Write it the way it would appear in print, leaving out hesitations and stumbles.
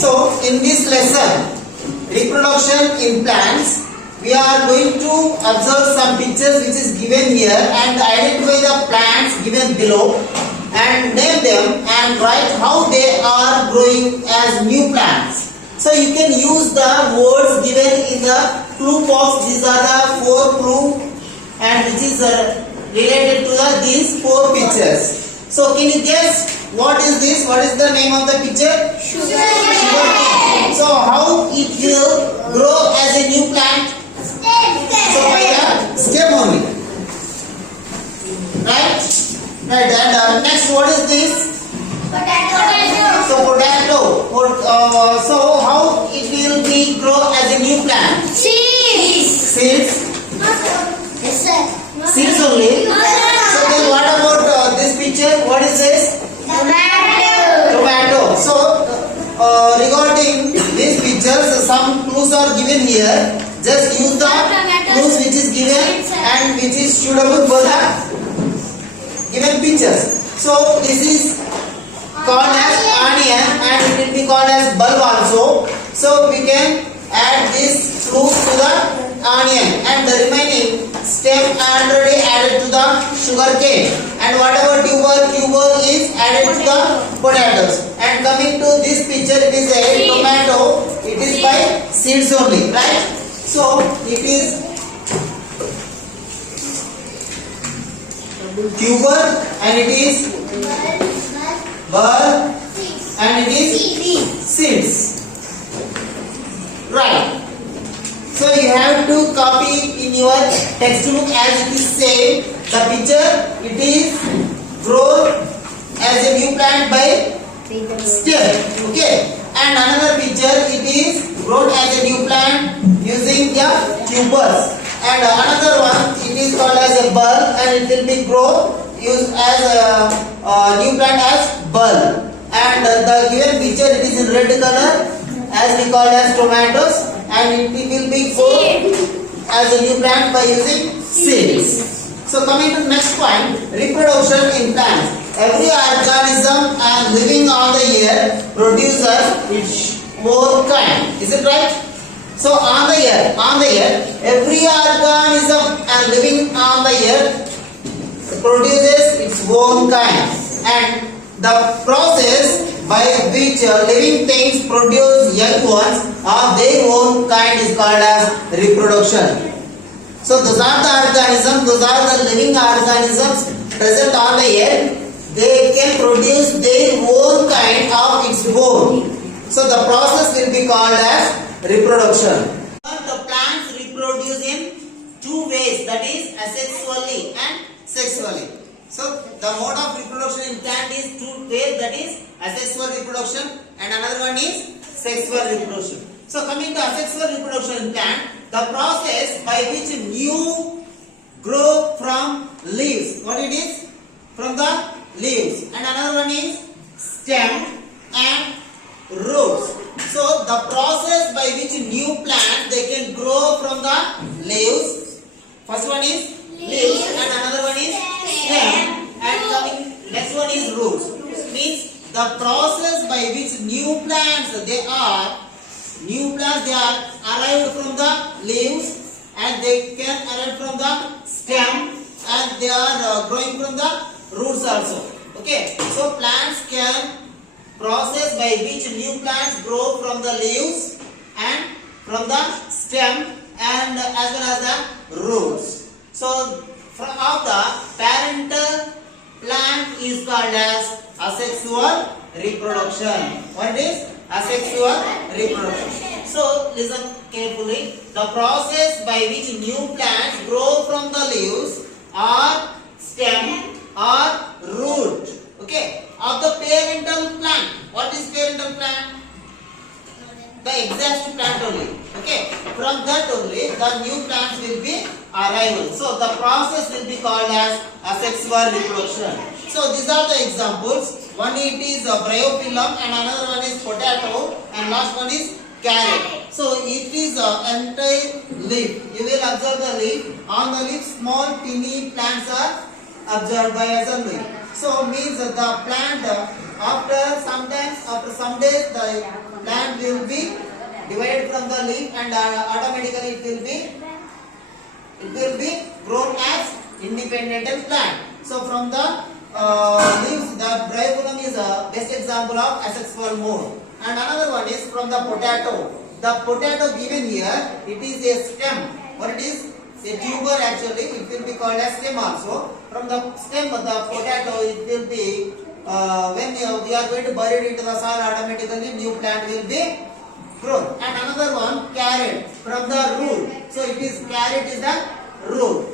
So in this lesson, reproduction in plants, we are going to observe some pictures which is given here and identify the plants given below and name them and write how they are growing as new plants. So you can use the words given in the clue box. These are the 4 clue and which is related to these 4 pictures. So can you guess what is this? What is the name of the picture? Sugarcane. So how it will grow as a new plant? So by the stem only. Right? Right. And next, what is this? Potato. So potato. So how it will be grow as a new plant? Seeds. Seeds. Yes, sir. Seeds only. So then what about this picture? What is this? Tomato. Tomato. So regarding these pictures, some clues are given here. Just use the clues which is given and which is suitable for the given pictures. So this is called as onion and it will be called as bulb also. So we can add this clues to the onion and the remaining stem already added to the sugar cane, and whatever tuber is added to the potatoes. And coming to this picture, it is a tomato. It is by seeds only, right? So it is tuber and it is bulb and it is seeds, right? So you have to copy in your textbook as it is said. The picture, it is grown as a new plant by stem. Okay. And another picture, it is grown as a new plant using the tubers. And another one, it is called as a bulb and it will be grown used as a new plant as bulb. And the given picture, it is in red color as we call as tomatoes. And it will be grown as a new plant by using seeds. So coming to next point, reproduction in plants. Every organism living on the earth produces its own kind. Is it right? So on the earth, every organism living on the earth produces its own kind. And the process by which living things produce young ones of their own kind is called as reproduction. So those are the organisms, those are the living organisms present on the earth. They can produce their own kind of its own. So the process will be called as reproduction. The plants reproduce in 2 ways, that is asexually and sexually. So the mode of reproduction in plant is 2 ways, that is asexual reproduction and another one is sexual reproduction. So coming to asexual reproduction in plant, the process by which new grow from leaves. What it is? From the leaves. And another one is stem and roots. So the process by which new plants they can grow from the leaves. First one is leaves and another one is stem and coming next one is roots. Means the process by which new plants they are arrived from the leaves and they can arrive from the stem and they are growing from the roots also. Okay, so plants can process by which new plants grow from the leaves and from the stem and as well as the roots. So from of the parental plant is called as asexual reproduction. What it is? Asexual reproduction. So listen carefully. The process by which new plants grow from the leaves or stem or root, okay, of the parental plant. What is parental plant? The exact plant only. Okay, from that only the new plants will be arrival. So the process will be called as asexual reproduction. So these are the examples. One it is a bryophyllum and another one is potato and last one is carrot. So it is an entire leaf. You will observe the leaf. On the leaf small teeny plants are observed by us only. So means the plant after some days the plant divided from the leaf and automatically it will be grown as independent plant. So from the leaves, the Bryophyllum is a best example of asexual mode. And another one is from the potato. The potato given here, it is a stem, or it is a tuber actually. It will be called as stem also. From the stem of the potato, it will be when we are going to bury it into the soil, automatically new plant will be grown. And another one, carrot, from the root. So it is carrot is the root.